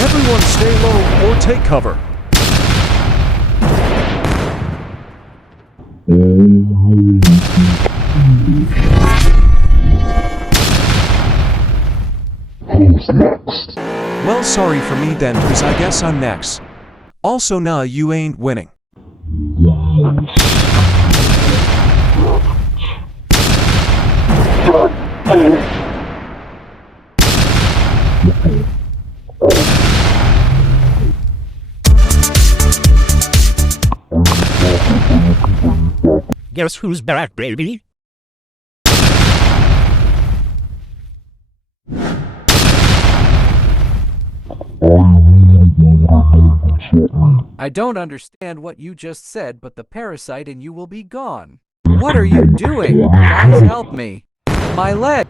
Everyone stay low or take cover. Well, sorry for me then, cause I guess I'm next. Also, nah, you ain't winning. Guess who's back, baby? I don't understand what you just said, but the parasite in you will be gone. What are you doing? Guys, help me. My leg.